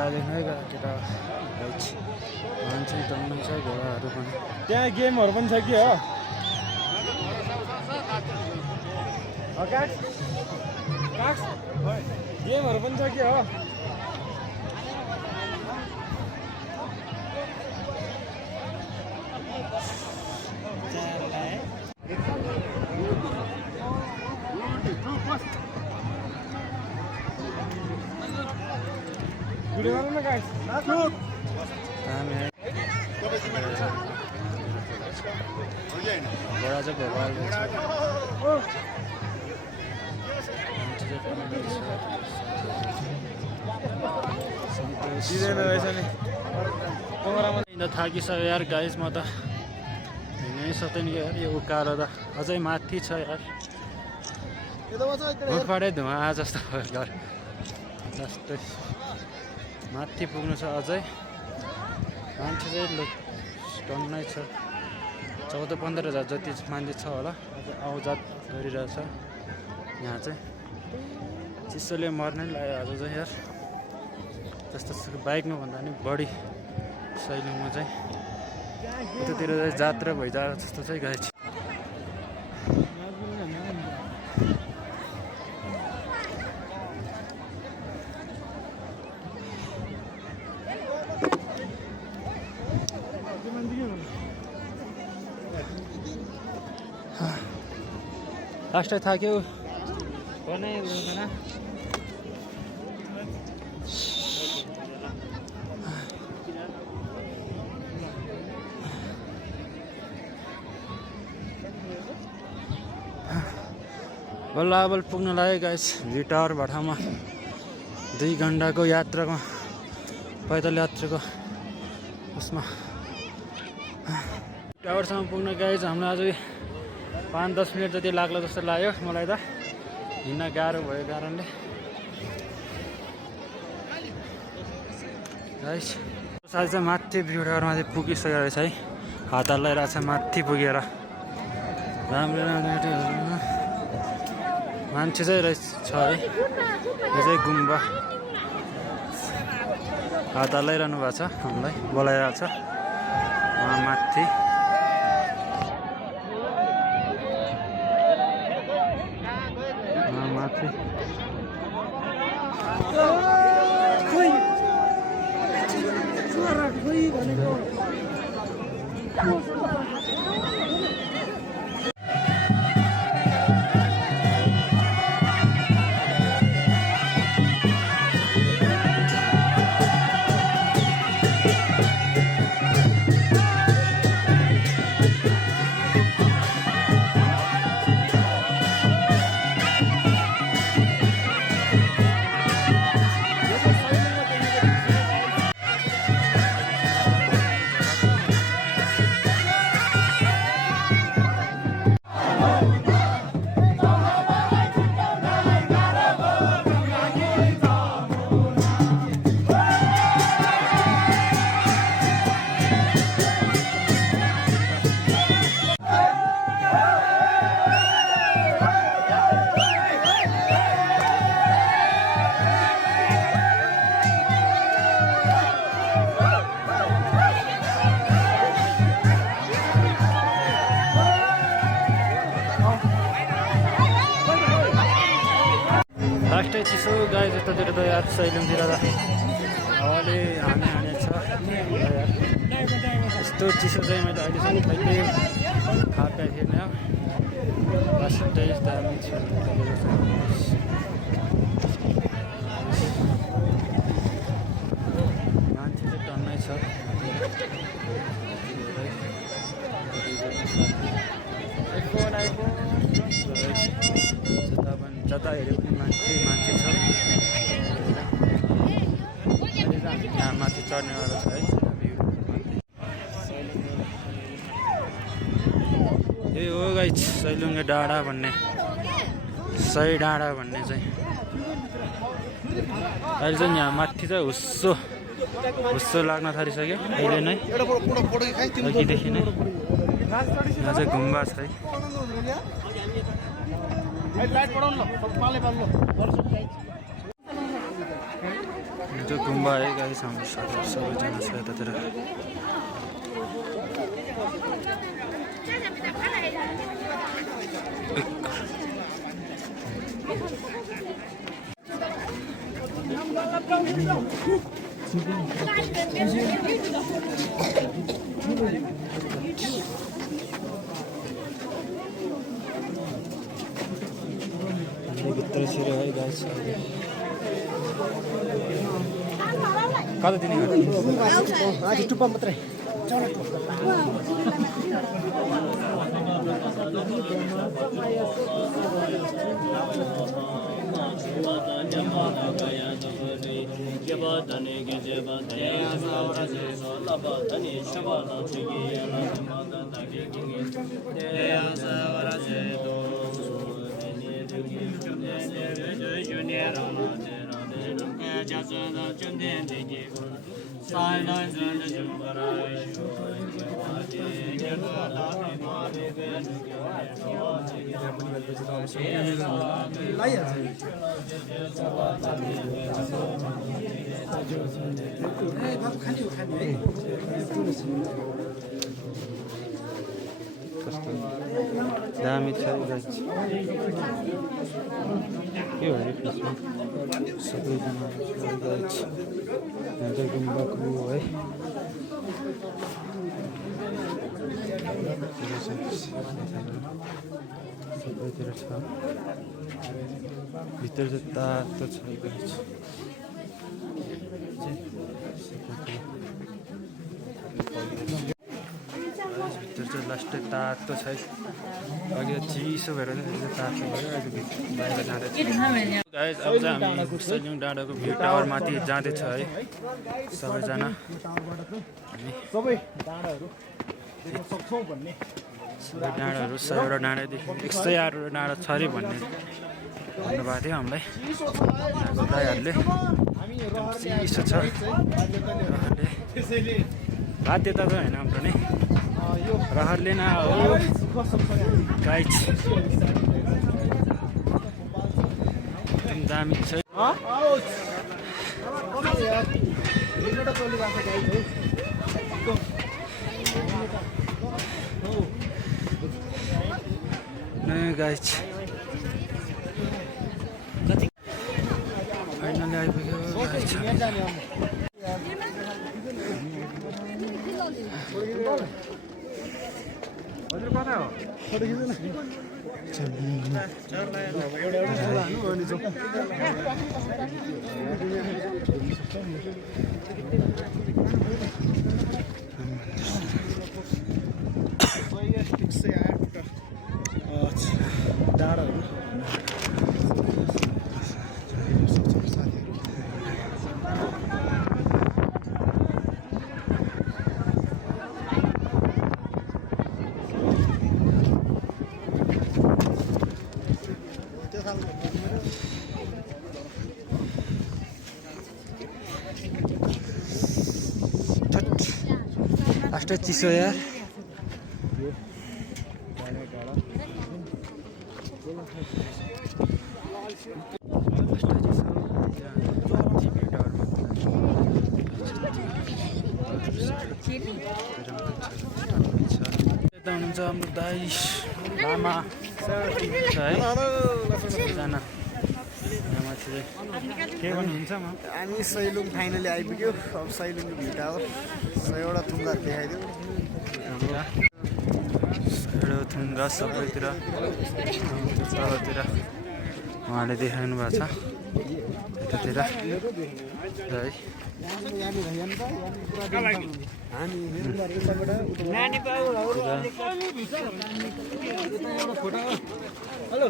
घोडा देख्न है केटा मान्छे टन्नै छ घोडाहरू पनि त्यहाँ गेमहरू पनि छ कि हो गेमहरू पनि छ कि हो घोडा चाहिँ हिँड्न थाकिसक्यो यार गाइस म त हिँड्नै सक्दैन यार यो उकालो त अझै माथि छ यार मुखबाटै धुवा जस्तो भयो जस्तै माथि पुग्नु छ अझै मान्छे चाहिँ टन्नै छ 14-15 हजार जति मान्छे छ होला आउजात गरिरहेछ यहाँ चाहिँ चिसोले मर्नै लाग्यो आज चाहिँ यार जस्तो बाइकमा भन्दा पनि बढी सैलुङमा चाहिँ उतातिर चाहिँ जात्रा भइरहेको जस्तो चाहिँ गाइस लास्ट थाक्यो बल्ल पुग्न लाग्यो गाइस भ्यू टावर भाटामा 2 घण्टाको यात्रामा पैदल यात्राको उसमा टावरसम्म पुग्न गाइस हामीलाई अझै 5-10 मिनट जति लाग्ला जस्तो लाग्यो मलाई त हिँड्न गाह्रो भएको कारणले गाइस साथी चाहिँ माथि भ्यू टावरमा चाहिँ पुगिसकेको रहेछ है हात हल्लाइरहेको छ माथि पुगेर राम्रो मान्छे चाहिँ रहेछ छ है यो चाहिँ गुम्बा हात हल्लाइरहनु भएको छ हामीलाई बोलाइरहेको छ माथि लास्टै चिसो गाई जतातिर त यार सैलुङतिर त हावाले हाने छ यस्तो चिसो चाहिँ मैले अहिलेसम्म कहिले खाएका थिएन लास्टै दामी छ मान्छे चाहिँ टन्नै छ जता हेऱ्यो पनि मान्छे छ यहाँ माथि चढ्नेवाला छ है ए हो गाइस सैलुङे डाँडा भन्ने सही डाँडा भन्ने चाहिँ अहिले चाहिँ यहाँ माथि चाहिँ हुस्सो लाग्न थालिसक्यो अहिले नै अघिदेखि नै यहाँ चाहिँ गुम्बा छ है त्यो गुम्बा है गाइस हाम्रो साथीहरू सबैजना छ यतातिर भित्र छिरे है गाइस कता दिने आज टुप्पा मात्रै दामी छ गाइस के हो यो प्लेसमा सबैजना गाइस यहाँ चाहिँ गुम्बाको है सबैतिर छ भित्र चाहिँ तातो छ गाइस भित्र चाहिँ लास्टै तातो छ अघि चिसो भएर तातो भयो अहिले बाहिर जाँदैछ गाइस अब चाहिँ हामी सैलुङ डाँडाको भ्यू टावर माथि जाँदैछ है सबैजना सबै डाँडाहरू देख्न सक्छौँ भन्ने सबै डाँडाहरू 100वटा डाँडादेखि 108वटा डाँडा छ अरे भन्ने भन्नुभएको थियो हामीलाई दाइहरूले चिसो छ बाध्यता त होइन हाम्रो नै रहरले न हो गाइस एकदम दामी छ गाइस फाइनली आइपुग्यो हजुर कता हो डाँडाहरू लास्ट चिसो यार यता हुनुहुन्छ हाम्रो दाइ लामा है के भन्नुहुन्छ हामी सैलुङ फाइनली आइपुग्यो अब सैलुङको भ्यू टावर 100वटा थुङ्गाहरू देखाइदियो थुङ्गा सबैतिर तलतिर उहाँले देखाउनु भएको छ यतातिर है हेलो